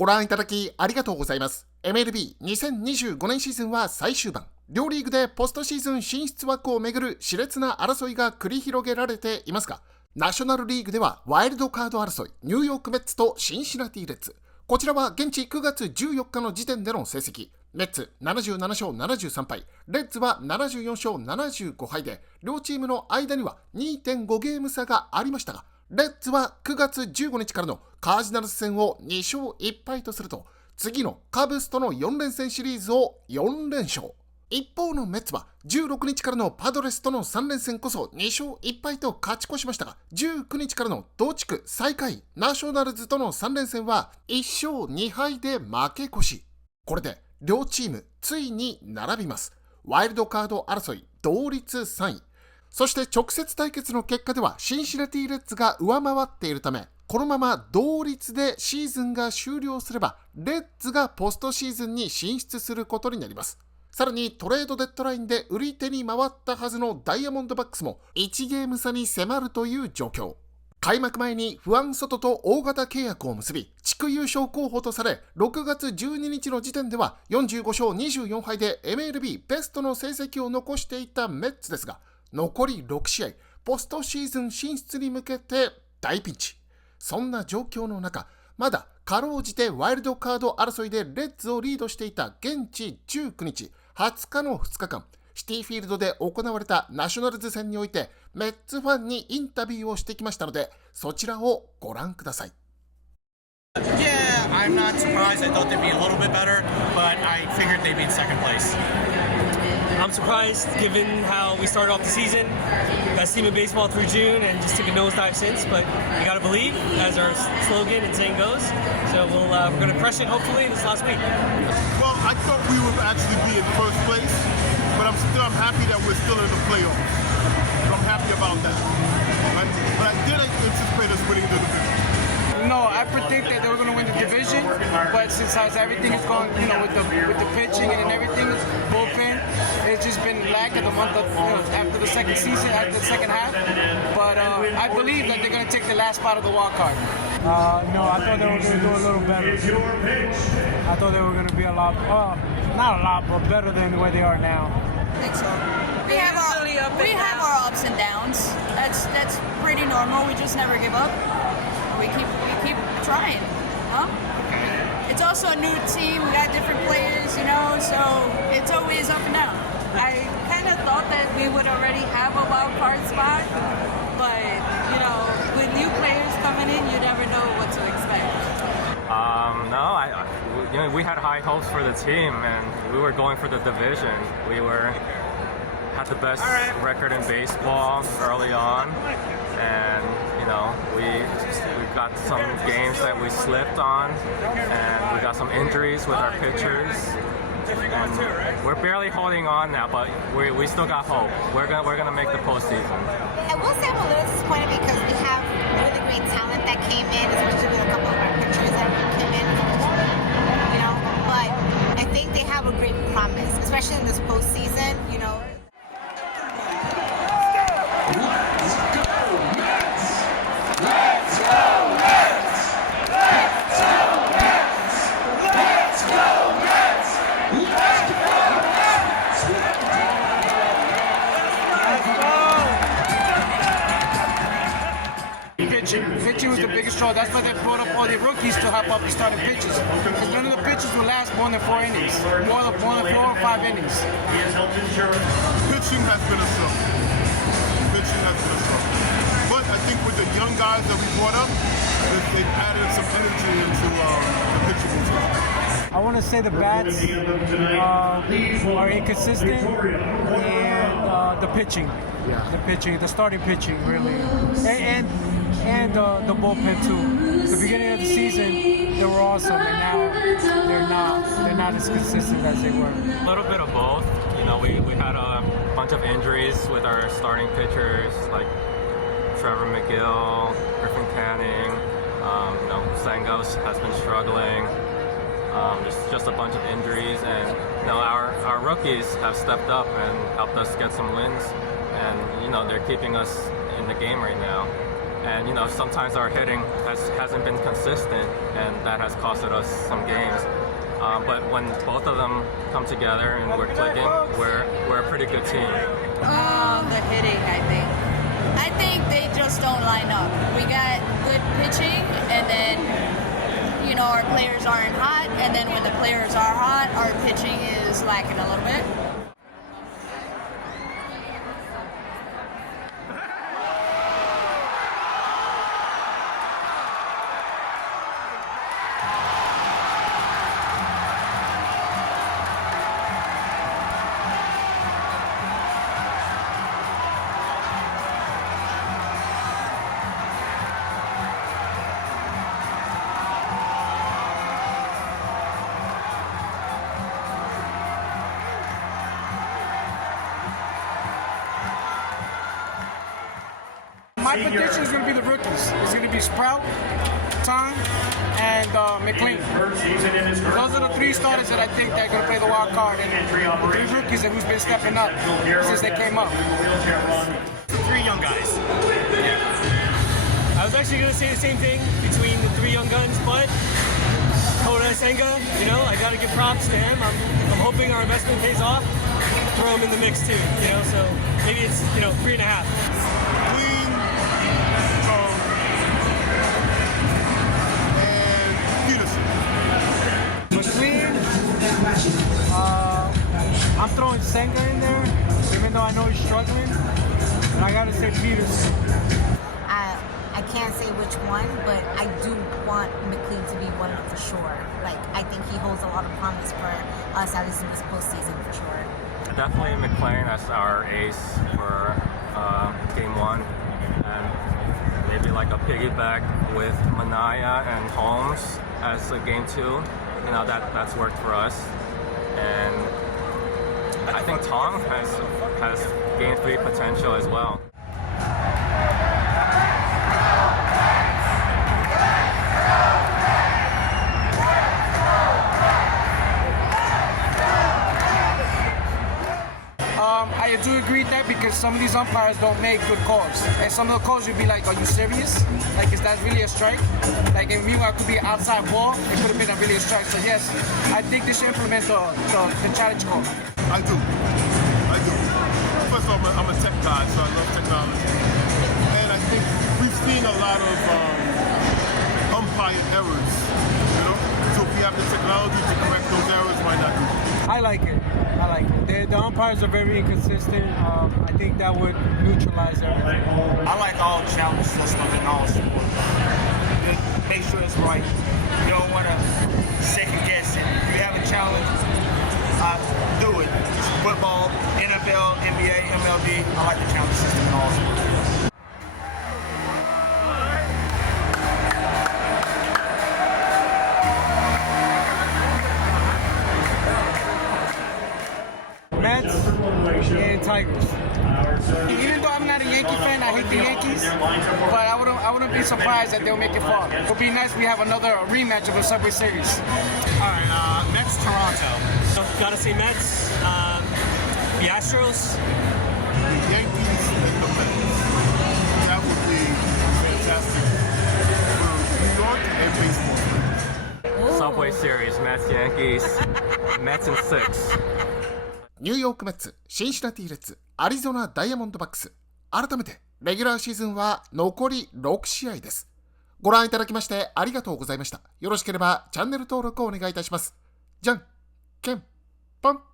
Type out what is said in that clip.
ご覧いただきありがとうございます。MLB2025 年シーズンは最終盤。両リーグでポストシーズン進出枠をめぐる熾烈な争いが繰り広げられていますが、ナショナルリーグではワイルドカード争い、ニューヨークメッツとシンシナティレッズ。こちらは現地9月14日の時点での成績。メッツ77勝73敗、レッズは74勝75敗で、両チームの間には 2.5 ゲーム差がありましたが、レッズは9月15日からのカージナルス戦を2勝1敗とすると、次のカブスとの4連戦シリーズを4連勝。一方のメッツは16日からのパドレスとの3連戦こそ2勝1敗と勝ち越しましたが、19日からの同地区最下位ナショナルズとの3連戦は1勝2敗で負け越し。これで両チームついに並びます。ワイルドカード争い同率3位。そして直接対決の結果ではシンシナティレッズが上回っているため、このまま同率でシーズンが終了すればレッズがポストシーズンに進出することになります。さらにトレードデッドラインで売り手に回ったはずのダイヤモンドバックスも1ゲーム差に迫るという状況。開幕前にフアン・ソトと大型契約を結び、地区優勝候補とされ、6月12日の時点では45勝24敗で MLB ベストの成績を残していたメッツですが、残り6試合、ポストシーズン進出に向けて大ピンチ。そんな状況の中、まだかろうじてワイルドカード争いでレッズをリードしていた現地19日、20日の2日間、シティフィールドで行われたナショナルズ戦において、メッツファンにインタビューをしてきましたので、そちらをご覧ください。Yeah, I'm not surprised. I thought they'd be a little bit better, but I figured they'd be in second place. I'm surprised given how we started off the season. Best team in baseball through June and just took a nosedive since, but you gotta believe, as our slogan and saying goes. So we're gonna crush it hopefully this last week. Well, I thought we would actually be in first place, but I'm happy that we're still in the playoffs. So I'm happy about that. Right? But I did anticipate us winning the division. No, I predict that they were going to win the division, but since everything is going, with the pitching and everything, bullpen, it's just been lack of the month of, after the second season, after the second half. But I believe that they're going to take the last spot of the wild card. No, I thought they were going to do a little better. I thought they were going to be a lot, not a lot, but better than where they are now. I think so. We have our ups and downs. That's pretty normal. We just never give up. We keep trying, huh? It's also a new team. We got different players, so it's always up and down. I kind of thought that we would already have a wild card spot, but with new players coming in, you never know what to expect. No, we had high hopes for the team, and we were going for the division. We had the best record in baseball early on, and we got some games that we slipped on, and we got some injuries with our pitchers, and we're barely holding on now, but we still got hope. We're gonna make the postseason. I will say I'm a little disappointed because we have really great talent that came in, especially with a couple of our pitchers that came in, but I think they have a great promise, especially in this postseason, Pitching was the biggest draw. That's why they brought up all the rookies to help out the starting pitchers. Because none of the pitchers will last more than 4 innings, more than 4 or 5 innings. Pitching has been a struggle. But I think with the young guys that we brought up, they've added some energy into the pitching rotation. I want to say the bats are inconsistent, and the pitching. The starting pitching, really, and the bullpen too. The beginning of the season, they were awesome, and now they're not as consistent as they were. A little bit of both. We had a bunch of injuries with our starting pitchers, like Trevor McGill, Griffin Canning. Sangos has been struggling. Just a bunch of injuries, and our rookies have stepped up and helped us get some wins, and they're keeping us in the game right now. And sometimes our hitting hasn't been consistent, and that has costed us some games. But when both of them come together and we're clicking, we're a pretty good team. The hitting, I think. I think they just don't line up. We got good pitching, and then our players aren't hot, and then when the players are hot, our pitching is lacking a little bit. My prediction is going to be the rookies. It's going to be Sprout, Tom, and McLean. Those are the three starters that I think that are going to play the wild card, and the three rookies who's been stepping up since they came up. Three young guys. I was actually going to say the same thing between the three young guns, but Koda Senga, I got to give props to him. I'm hoping our investment pays off. Throw him in the mix too, so maybe it's 3.5. I'm throwing Senga in there, even though I know he's struggling. And I gotta say Peterson. I can't say which one, but I do want McLean to be one for sure. I think he holds a lot of promise for us, at least in this postseason, for sure. Definitely McLean as our ace for game one, and maybe like a piggyback with Manaya and Holmes as game two. That's worked for us, and I think Tom has game three potential as well. I do agree with that because some of these umpires don't make good calls. And some of the calls you'd be like, are you serious? Is that really a strike? And meanwhile, it could be an outside ball. It could have been really a strike. So yes, I think they should implement the challenge call. I do. First of all, I'm a tech guy, so I love technology. And I think we've seen a lot of umpire errors. So if we have the technology to correct those errors, why not do it? I like it. The umpires are very inconsistent. I think that would neutralize everything. I like all challenge systems and all sports. Just make sure it's right. You don't want to second guess it. If you have a challenge, do it. It's football, NFL, NBA, MLB. I like the challenge system in all sports. Mets and Tigers. Even though I'm not a Yankee fan, I hate the Yankees, but I wouldn't be surprised that they'll make it far. It would be nice if we have another rematch of a Subway Series. All right, Mets, Toronto. Gotta say Mets, the Astros. The Yankees and the Mets. That would be fantastic for New York and baseball. Subway Series, Mets, Yankees, Mets in 6. ニューヨークメッツ、シンシナティレッズ、アリゾナダイヤモンドバックス。改めて、レギュラーシーズンは残り6試合です。ご覧いただきましてありがとうございました。よろしければチャンネル登録をお願いいたします。じゃんけんぽん。